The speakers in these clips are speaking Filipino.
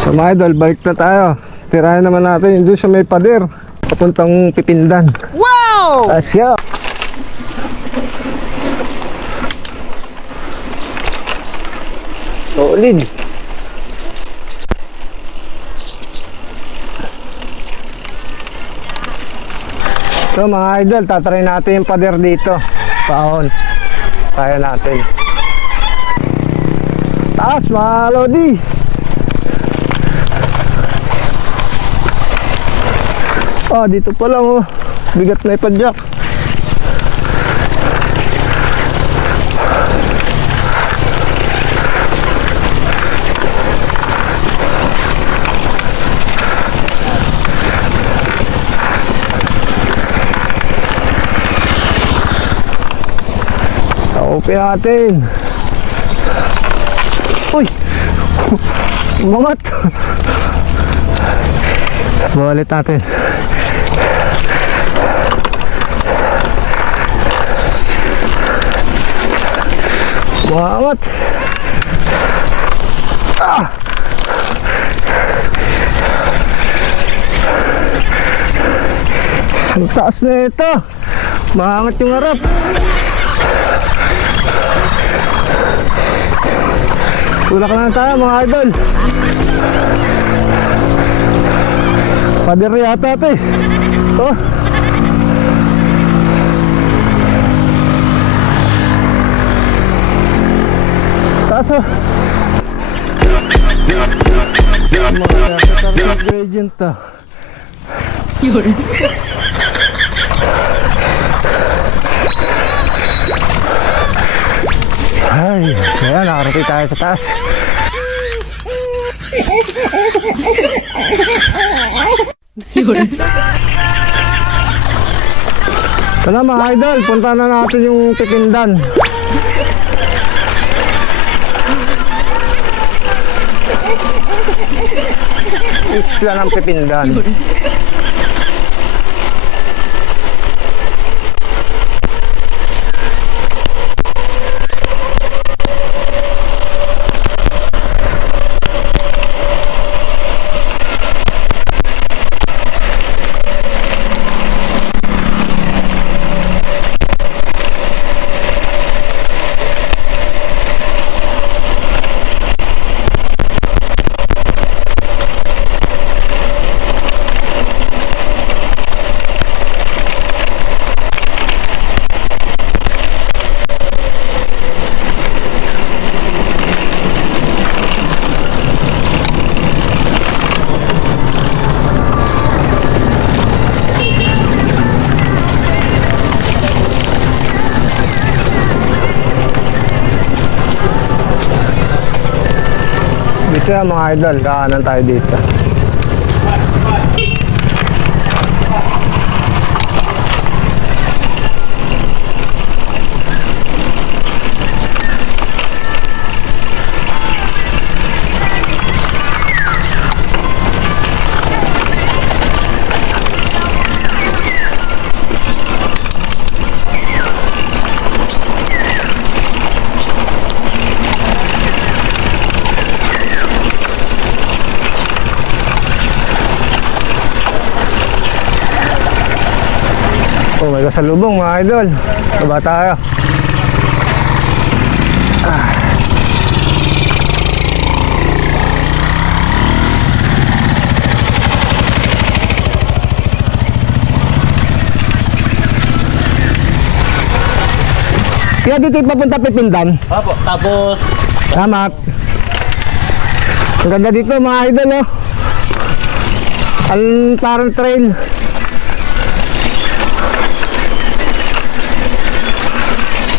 So mga idol, balik na tayo. Tirahin naman natin yung doon sa may pader papuntang Pipindan. Wow! Asya! Solid! So mga idol, tatry natin yung pader dito. Paahon. Kaya natin. Taas mga lodi! Ah, dito pa lang oh. Bigat na ipadyak. Saupi natin. Uy! Umangat! Bawalit natin. Umangat! Ah! Ang taas na ito. Umangat yung harap. Tulak na tayo mga idol. Pader yata ito eh. Oh. Taas oh. Mga katarang gradient to. Yun. Ay, kaya nakarating tayo sa taas. Yun. Ito na mga idol, punta na natin yung Pipindan. Isla ng Pipindan. Dito yan mga idol, kakanan tayo dito. Oh, may kasalubong mga idol. Baba tayo. Kaya dito papunta Pipindan. Opo, tapos Salamat. Ang ganda dito mga idol oh. Ang parang trail.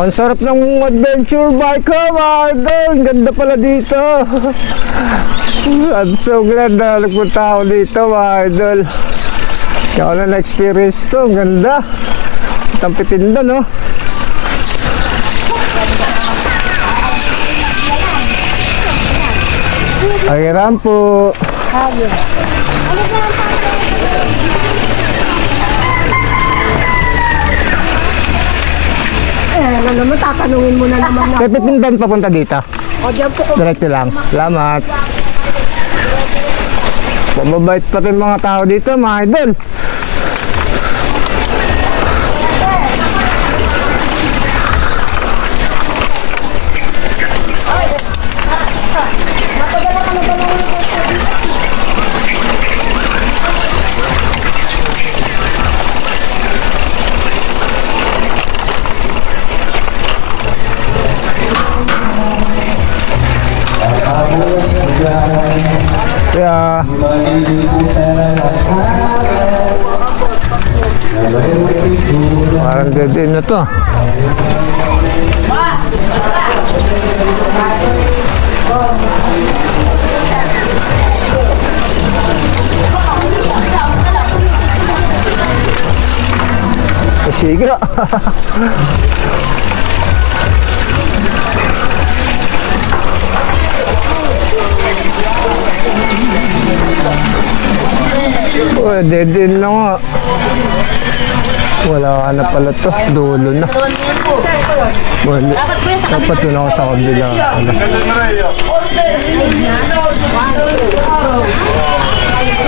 Ang sarap ng adventure bike ko mga idol. Ang ganda pala dito. I'm so glad na nagpunta ako dito mga idol. Kaya ako na na-experience to. Ang ganda. Ang Pipindan no. Ay rampo. Ano naman, tatanungin mo na naman Kaya Pipindan papunta dito. Diretso lang. Salamat. Pamabait pa rin mga tao dito, mga idol. Kaya parang dead end na to. Siga. Oh, dead end na nga. Wala ka na pala to. Dulo na. Wala. Dapat yun ako sa kabila. Ano?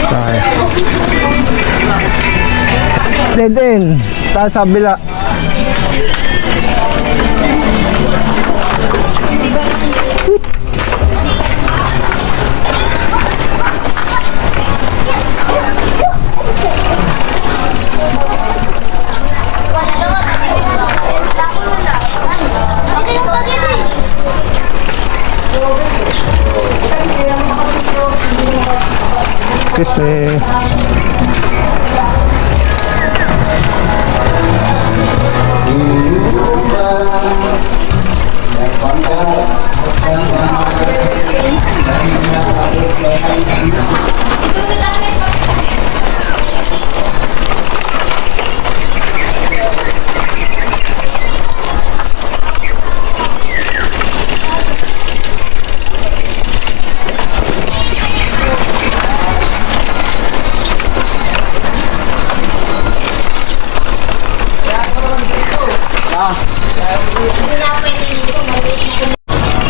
Tayo. Dead end. Tayo sa kabila. Excuse me.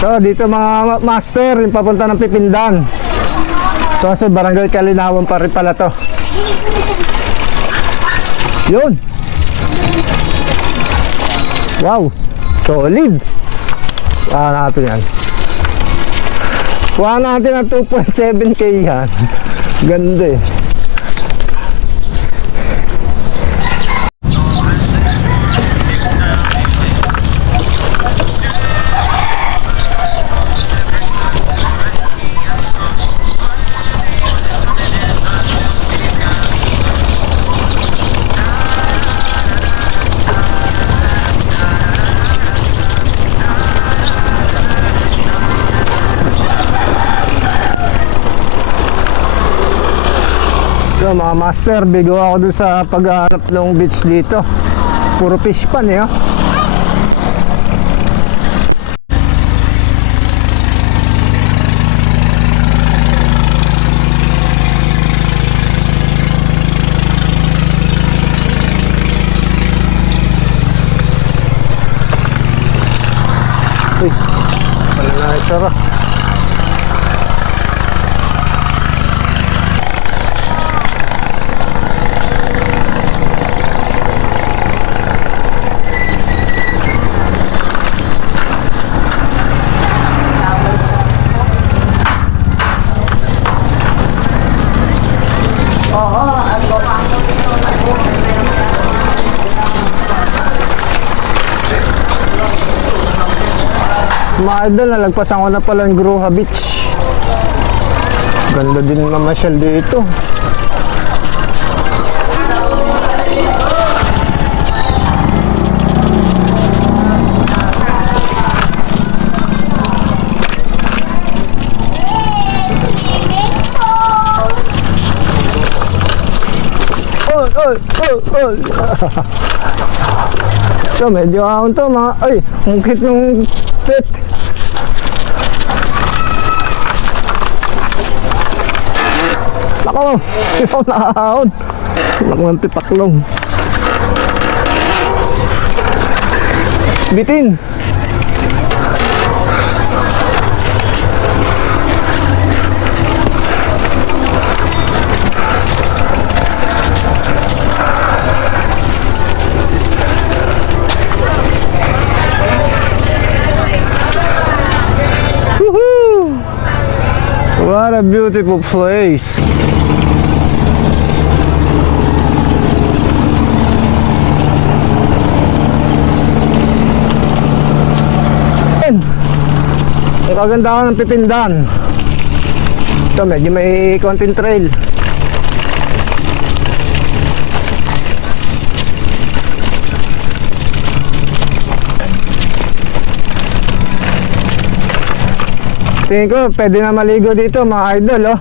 So dito mga master, yung papunta ng Pipindan. So sa Barangay Kalinawan pa rin pala to. Yun. Wow, solid. Kuha natin yan. Kuha natin ang 2.7K yan. Ganda eh. So mga master, bigo ako dun sa paghahanap ng beach dito. Puro fish pan eh. Uy, pala na isara. Mga idol, nalagpasan ko na pala yung Gruha Beach. Ganda din mamasyal dito. So medyo ahon to mga, ay, ang cute ng pet. Nako, yung nakahahon. Nakong tipaklong. Bitin. What a beautiful place. Ang kagandahan ng Pipindan. Ito medyo may konting trail. Tingin ko pwede na maligo dito mga idol, oh.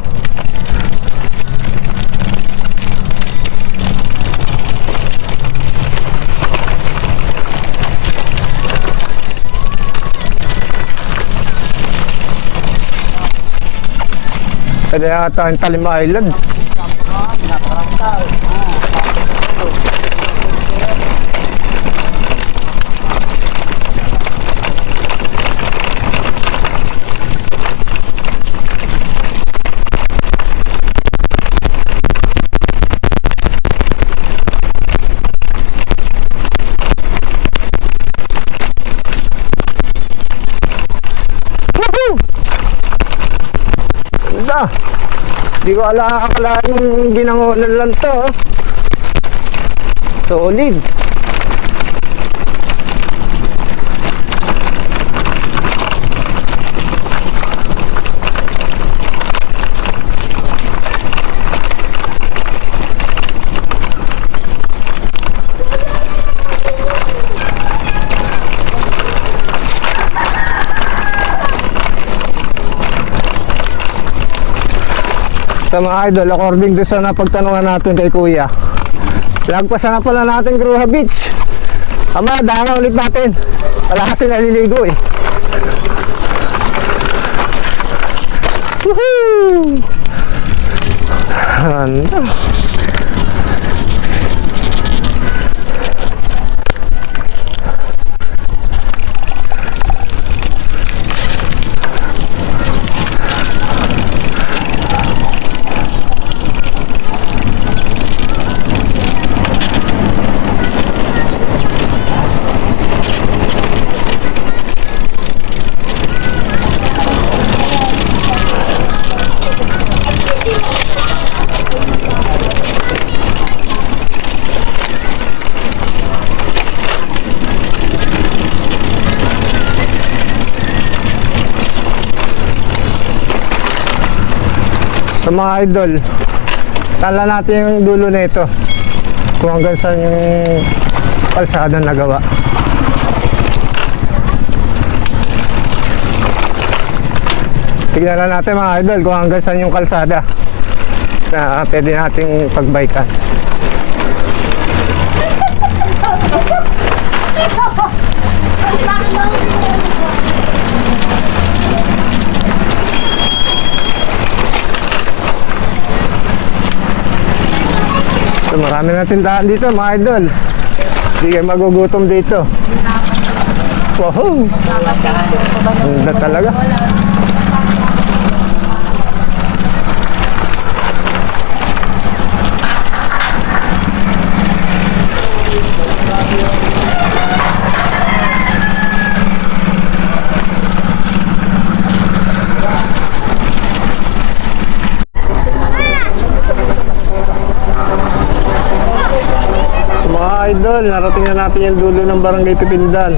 Pwede yata yung Talim Island. Hindi ko akalain yung binangonan lang to. Solid. Sa mga idol, according to sa napagtanungan natin kay Kuya, lagpasan na pala natin Gruha Beach. Ama, dahil ulit natin. Wala kasi naliligo eh. Woohoo! Ano? Sa mga idol, tala natin yung dulo na ito kung hanggang saan yung kalsada nagawa. Tignan na natin mga idol kung hanggang saan yung kalsada na pwede nating pagbaykan. So, marami na tindahan dito mga idol. Hindi kayo magugutom dito. Wow! Ganda talaga. Idol, narating na natin yung dulo ng Barangay Pipindan.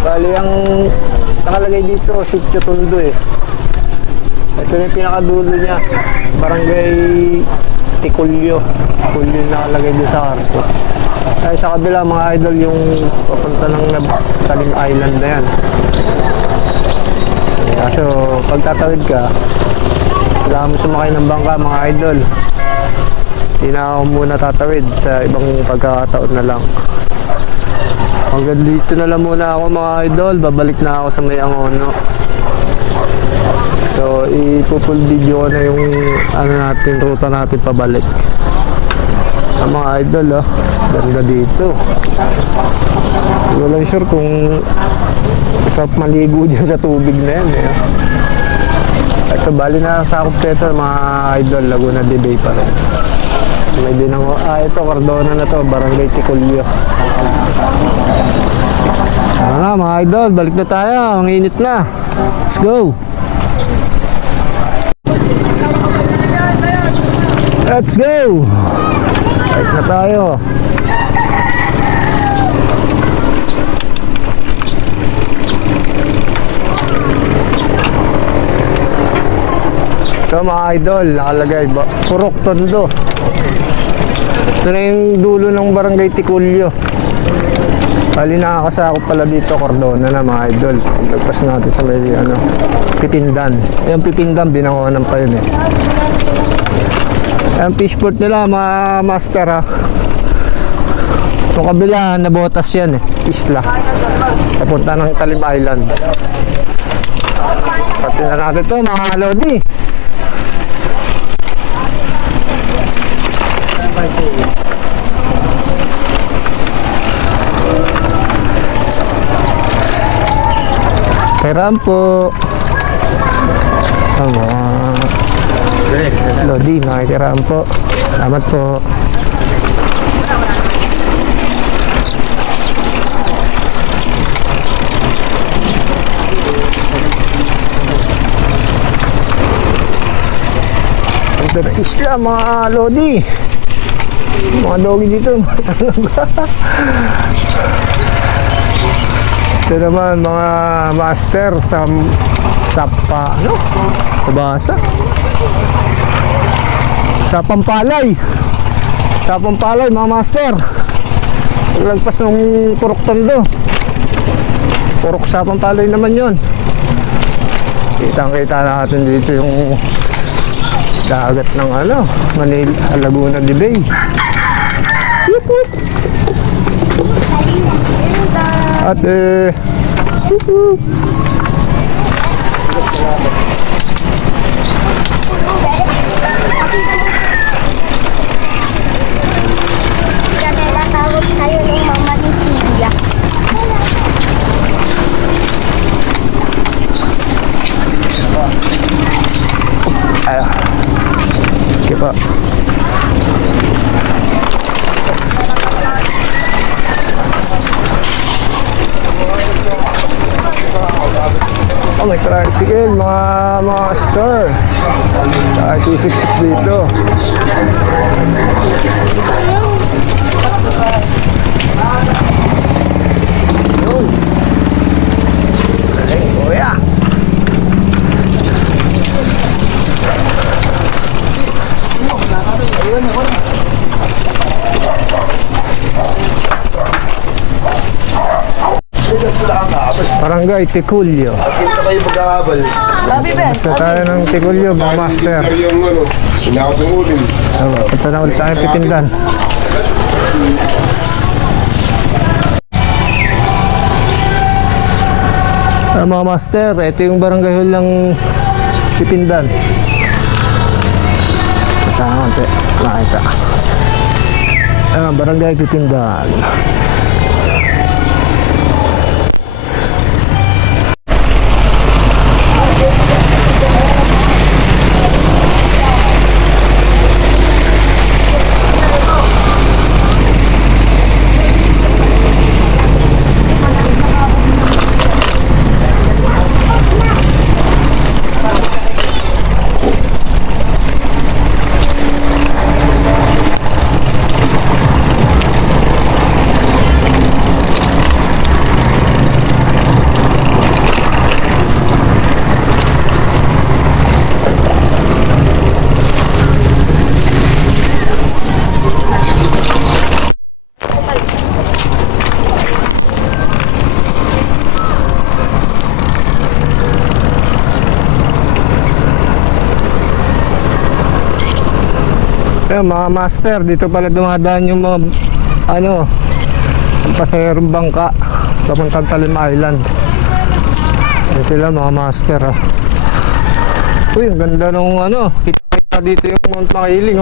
Bali, ang nakalagay dito, Sitio Tondo eh. Ito na yung pinakadulo niya, Barangay Tikulyo. Tikulyo yung nakalagay dito sa karto. Ay sa kabila mga idol, yung papunta ng Talim Island na yan. Kaso pag tatawid ka, kailangan mo sumakay ng bangka mga idol. Hindi na ako muna tatawid, sa ibang pagkakataon na lang. Hanggang dito na lang muna ako mga idol, babalik na ako sa may Angono. So ipo-full video ko na yung natin, ruta natin pabalik. Sa mga idol ganda dito. Hindi ko lang sure kung masarap maligo dyan sa tubig na yan Ito bali na sakop dito mga idol, Laguna de Bay pa rin. May binango, ito Cardona na to, Barangay Tikulyo. Na mga idol, balik na tayo, ang init na. Let's go. Let's go! Right na tayo. Ito mga idol, nakalagay Purok Tondo. Ito na yung dulo ng barangay Tikulyo. Bali nakakasakop pala dito, Cordona na mga idol. Lagpas natin sa may Pipindan. Yung Pipindan, binangonan pa yun eh. Ang fishport nila mga master ha. Itong kabila, nabotas yan eh. Isla. Papunta ng Talim Island. Pati na natin ito mga lodi. Kairam po. Tama. Lodi, nakikiraan po. Salamat po. Ito na isla mga lodi. Mga dogi dito. Ito naman mga master sa Sapa, ano? Kubasa. Sa Pampalay. Sa Pampalay mga master. Lagpas ng Purok Tondo. Purok sa Pampalay naman yon. Kitang-kita natin dito yung dagat ng Manila, Laguna de Bay. At Kanila tawag sa'yo ng mama ni Silvia. okay pa. Oh, may tricycle, mga master. Sisiksik dito. Yun. Galing, kuya. Barangay Tikulyo. Kita kayo pagkakabal. Basta tayo ng Tikulyo, mga master. Yung hinakot ng uling. Punta na ulit tayo Pipindan. Mga master, ito yung barangay hall ng Pipindan. Ito nga, konti. Makita. Barangay Pipindan. Ayan, mga master, dito pala dumadaan yung mga ang pasaherong bangka papuntang Talim Island. Ayan sila mga master ha. Uy, ang ganda nung kita dito yung Mount Makiling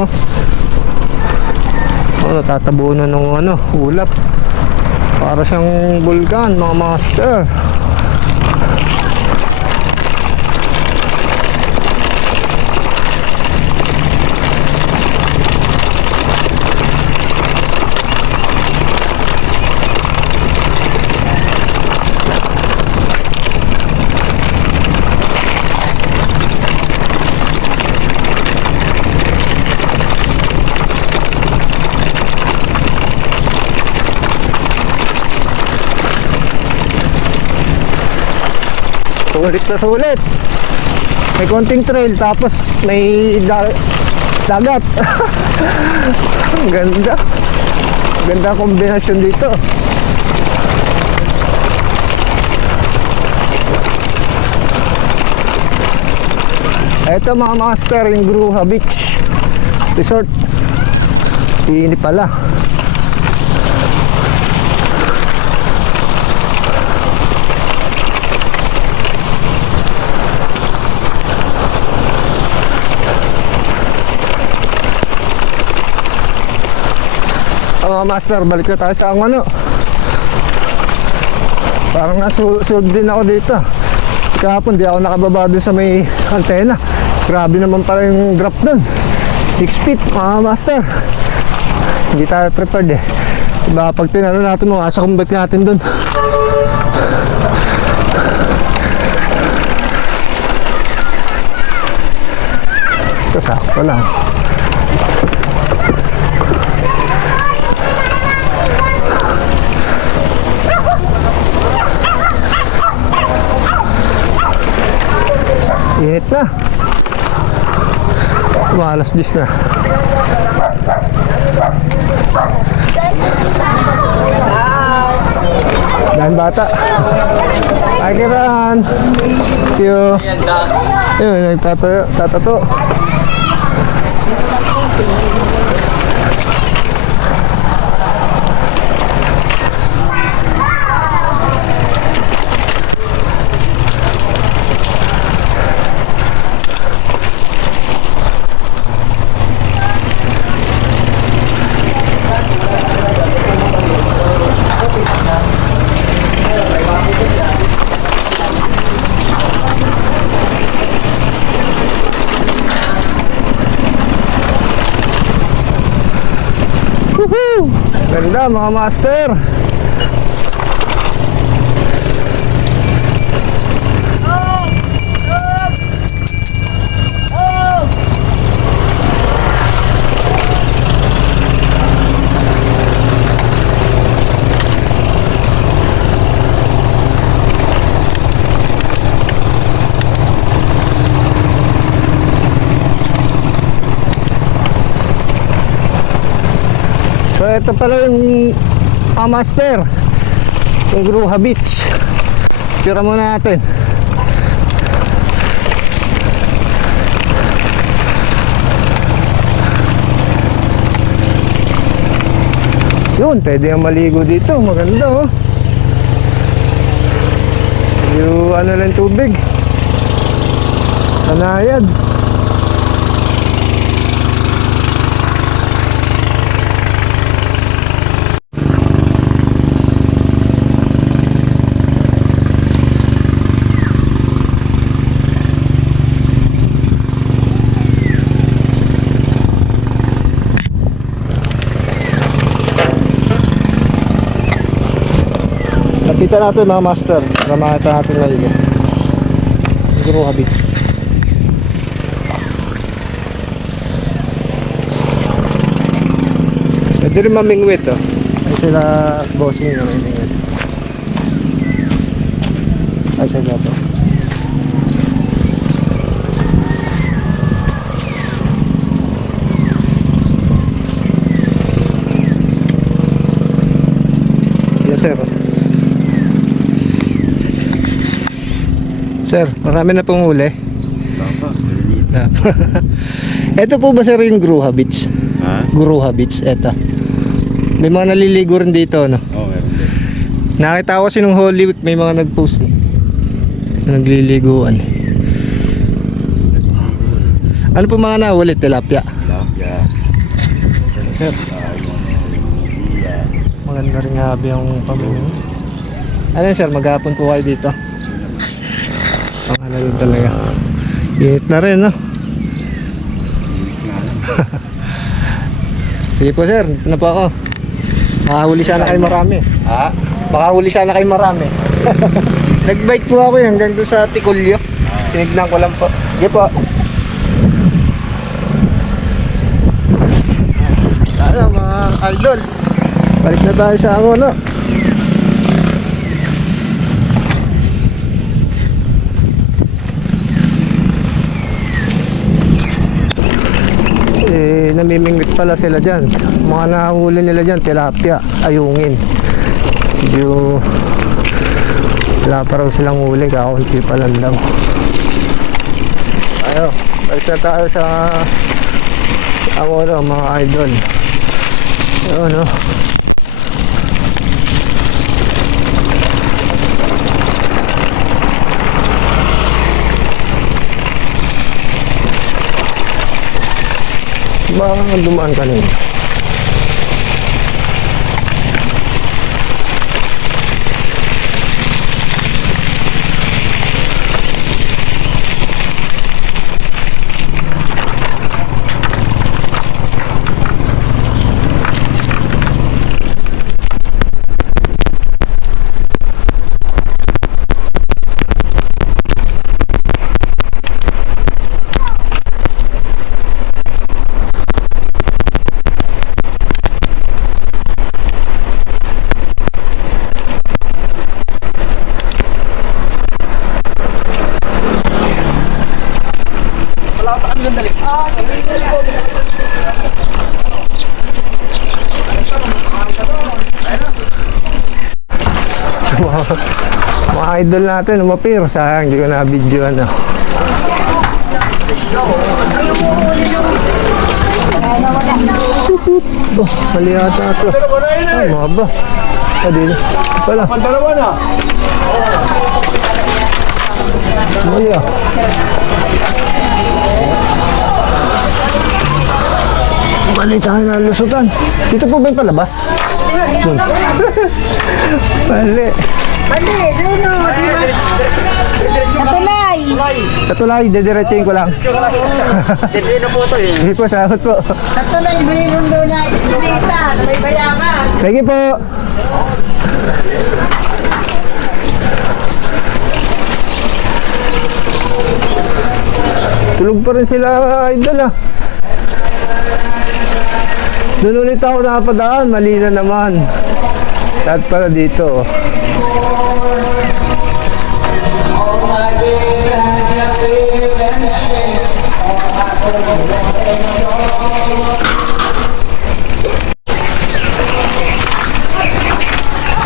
natatabunan ng ulap. Para siyang bulkan mga master. Sulit na sulit. May konting trail tapos may dagat. Ang ganda. Ganda kombinasyon dito. Ito mga master, yung Gruha Beach Resort. Ini pala. Mga master, balik na tayo sa ang ano. Parang nasulog din ako dito. Kasi kahapon di ako nakababa dun sa may antena. Grabe naman pala yung drop dun. 6 feet mga master. Hindi tayo prepared eh. Diba pag tinalo natin mga asakumbak natin dun. Ito sakto lang. Init na. Alas 10 na. Dan bata. Ay kiran. Thank you. Yun, nagtatato. Woohoo! Ganda mga master. So ito pala yung master, yung Gruha Beach. Tira muna natin. Yun, pwede yung maligo dito. Maganda oh. Yung ano lang tubig, sanayad. Lapitan natin mga master para makita natin maligo. Gruha Beach. Pwede rin mamingwit oh. Ay sila bossing yung mamingwit. Ay sila to. Yes sir. Sir, marami na pong huli. Ito po ba sir yung Gruha Beach? Ha? Gruha Beach, eto. May mga naliligo rin dito, no? Oo, meron din. Nakita ko kasi nung Holy Week may mga nag-post eh. Nagliliguan. Ano po mga nahuli? Tilapia. Tilapia. Sir, maganda rin nga yung pamilya. Ano yun, sir, maghapon po kayo dito. Ang ano rin talaga. Init na rin, no? Sige po sir, ito na po ako. Makahuli sana kayo marami. Ha? Makahuli sana kayo marami. Nag-bike po ako hanggang doon sa Tikulyo. Tinignan ko lang po. Sige po. Ano mga idol, balik na tayo sa ano. namimingwit pala sila dyan. Mga nahuli nila dyan, tilapia, ayungin. Yung wala pa raw silang huli, kakaunti pa lang daw. Ayo, balik na tayo sa ano, mga idol. Ayun, no. Baka dumaan kanina. Mga idol natin, umapir. Sayang, hindi ko na-video ano. Oh, mali yata ito. Ay, mahaba. Dito. Wala. Pantalawa na. Mali ah. Mali tayo na lusutan. Dito po ba yung palabas? Dun. Mali. Mali, doon o, di ba? Sa tulay. Sa tulay, dediretsuin ko lang. Hindi na po ito eh. Sige po, salamat po. Sa tulay, mayroon doon na eskinita na may bayaman. Sige po. Tulog pa rin sila, idol ah. Doon ulit ako nakapadaan, mali na naman. Lahat pala dito.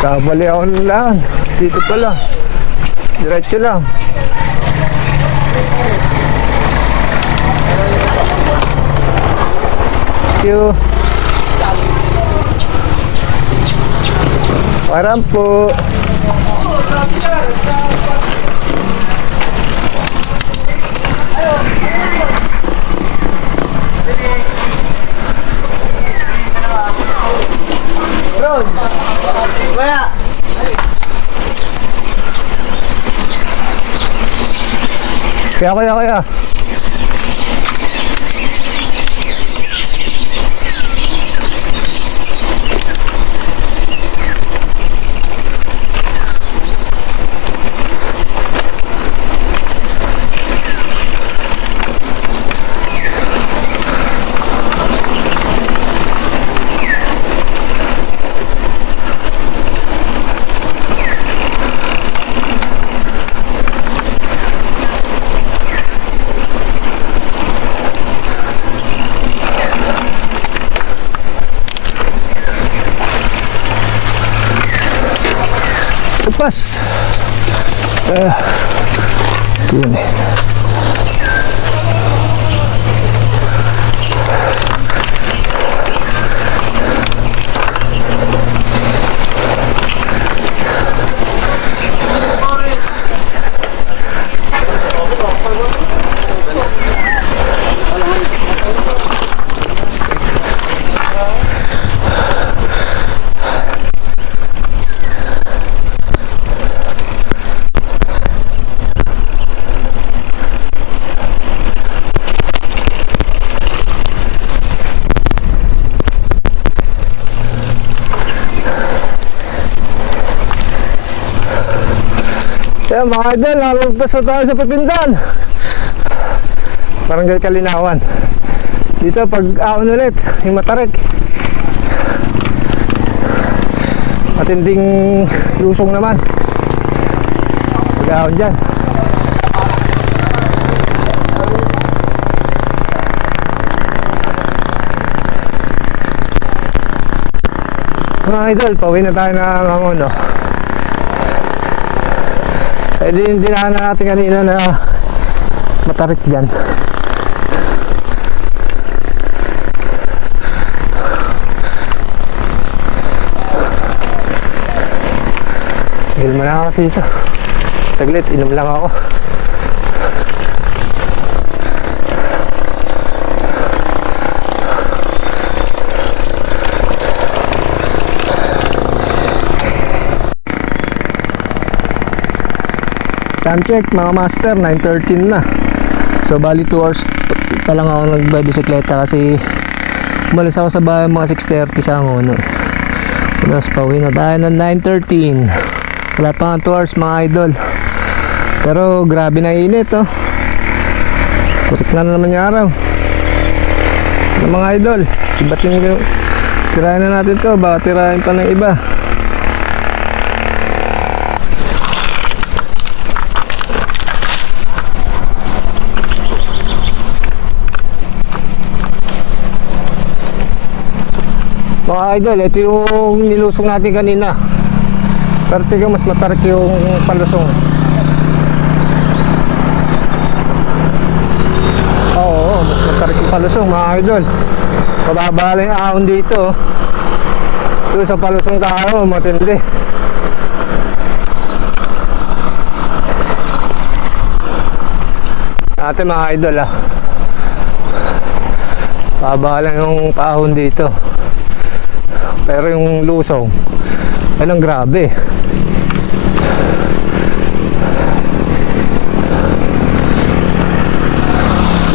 Kabali ako na lang. Dito pala. Diretso lang. Thank you. Parang po. Kaya. Lepas. Yun eh. Kaya mga idol, lalagpas na tayo sa Pipindan. Barangay Kalinawan. Dito pag aon ulit, yung Matarek. Matinding lusong naman. Pag aon dyan. Mga idol, pauwi na tayo ng Angono. Eh din dinahan natin kanina na matarik dyan. Inom na ako kasi dito. Saglit, inom lang ako. Time check mga master, 9:13 na. So bali 2 hours pa lang ako nagbibisikleta kasi umalis ako sa bahay mga 6:30 sa Angono. Tapos pauwi na tayo ng 9:13. Wala pa nga 2 hours mga idol. Pero grabe na init oh. Putik na naman yung araw. Mga idol, sibatin ko. Tirahin na natin to, baka tirahin pa ng iba. Mga idol, ito yung nilusong natin kanina. Pero tingnan mas matarik yung palusong. Oo, mas matarik yung palusong mga idol. Pababa lang yung ahon dito. Doon sa palusong tao, matindi. Natin mga idol ah. Pababa lang yung paahon dito. Pero yung lusong, anong grabe.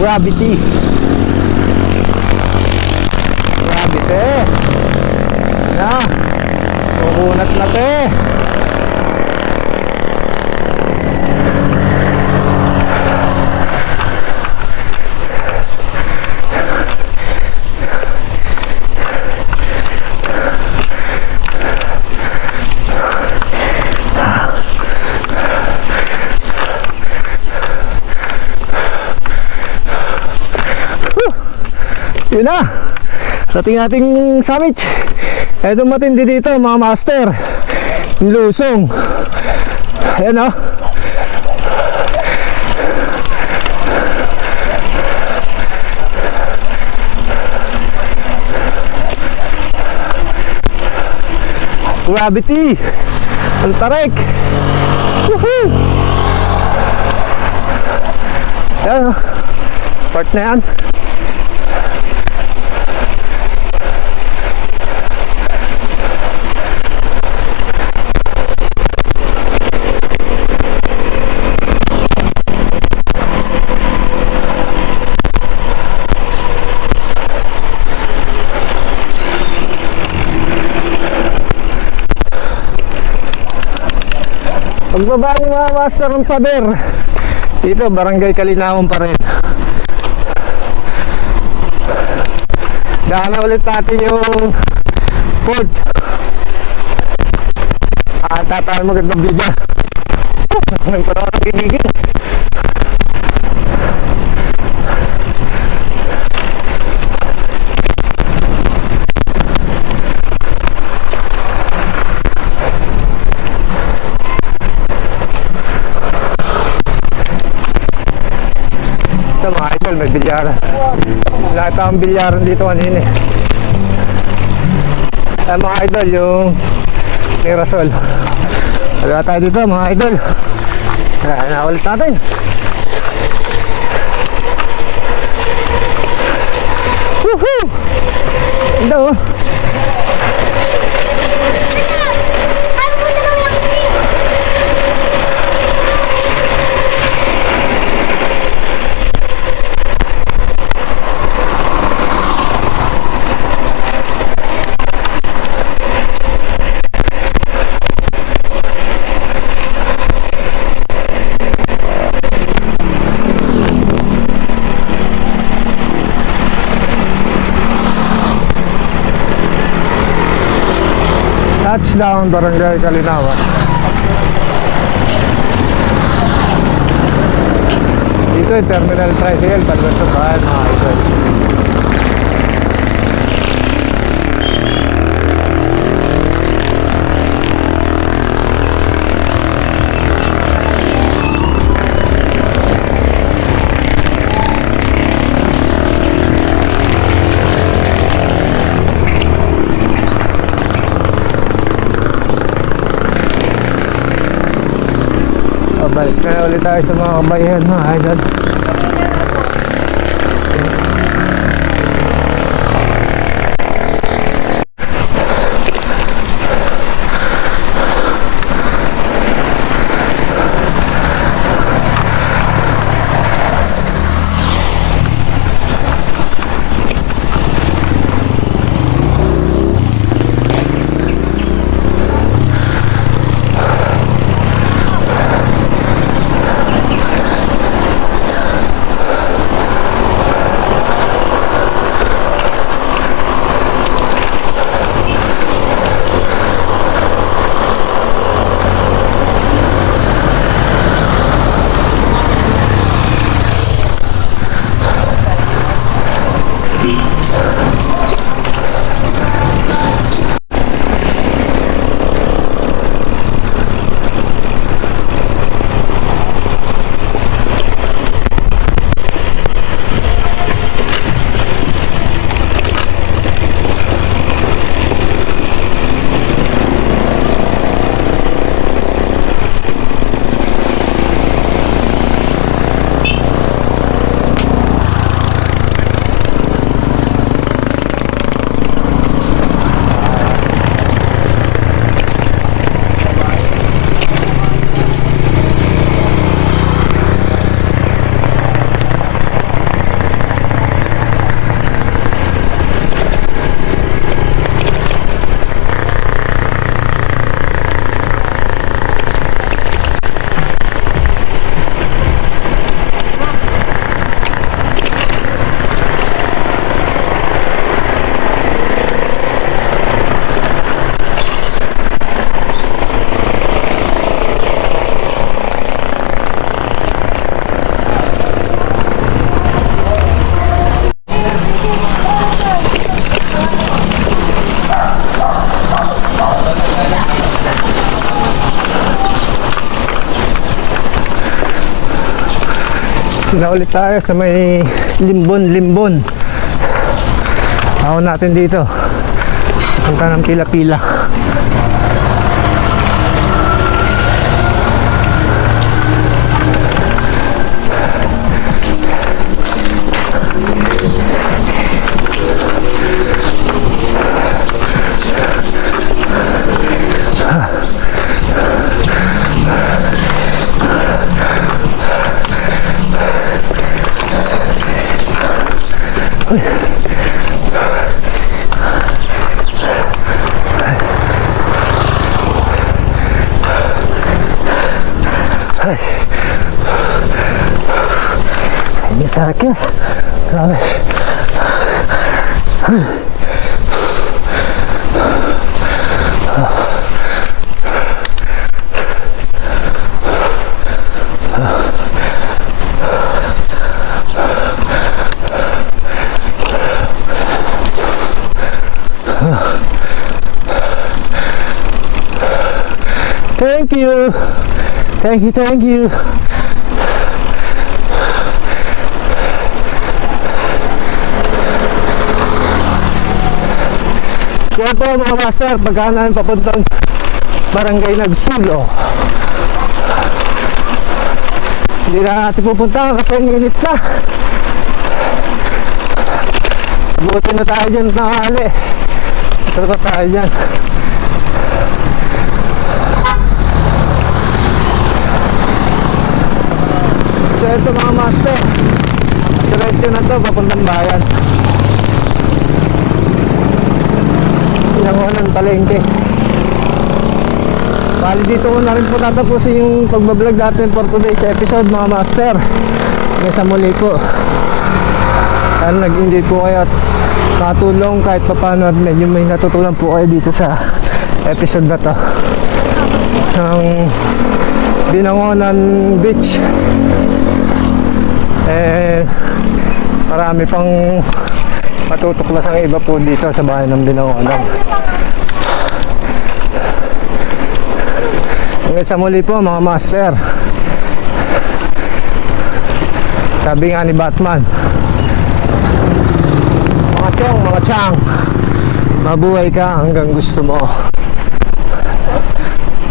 Gravity. Gravity. Na. Kukunat na te. Yun na, rating nating summit. Ito matindi dito mga master, yung lusong. Ayan o. Gravity. Ang tarik. Woohoo. Ayan o, part na yan. Pagbaba ng mga master ng pader dito, Barangay Kalinawan pa rin. Daan na ulit natin yung port. Tatawin magandang video. Ngayon pa naman ang gigigil. Mga idol, may bilyaran. Lahat ang bilyaran dito kanina. Ay mga idol, yung Mirasol. Wala tayo dito mga idol. Na ulit natin. Woohoo! Ito oh. Touchdown, Barangay Kalinawan. Dito yung terminal tricycle, palabas sa bahay mga idol. tayo sa mga kabayan mga idol. Na ulit tayo sa may limbon. Ako natin dito. Punta ng pila-pila. Ini taraknya grabe. Thank you. Thank you. Yan po mga master, pagka namin papuntang Barangay Nagsulo. Hindi na natin pupunta kasi ang init na. Buti na tayo dyan tanghali. Ito pa tayo dyan. So ito mga master, diretso na to papuntang bayan. Pinangunan palengke. Bali dito ko na rin po tatapusin yung pagbablog natin for today's episode mga master. Hanggang sa muli po. Sana nag-enjoy po kayo at nakatulong kahit paano at medyo may natutunan po kayo dito sa episode na to ng Binangonan Beach. Marami pang matutuklas ang iba po dito sa bahay ng Binangonan. Hanggang sa muli po mga master. Sabi nga ni Batman, mga tiyang, mabuhay ka hanggang gusto mo.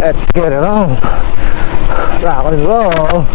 Let's get it on. Rock and roll.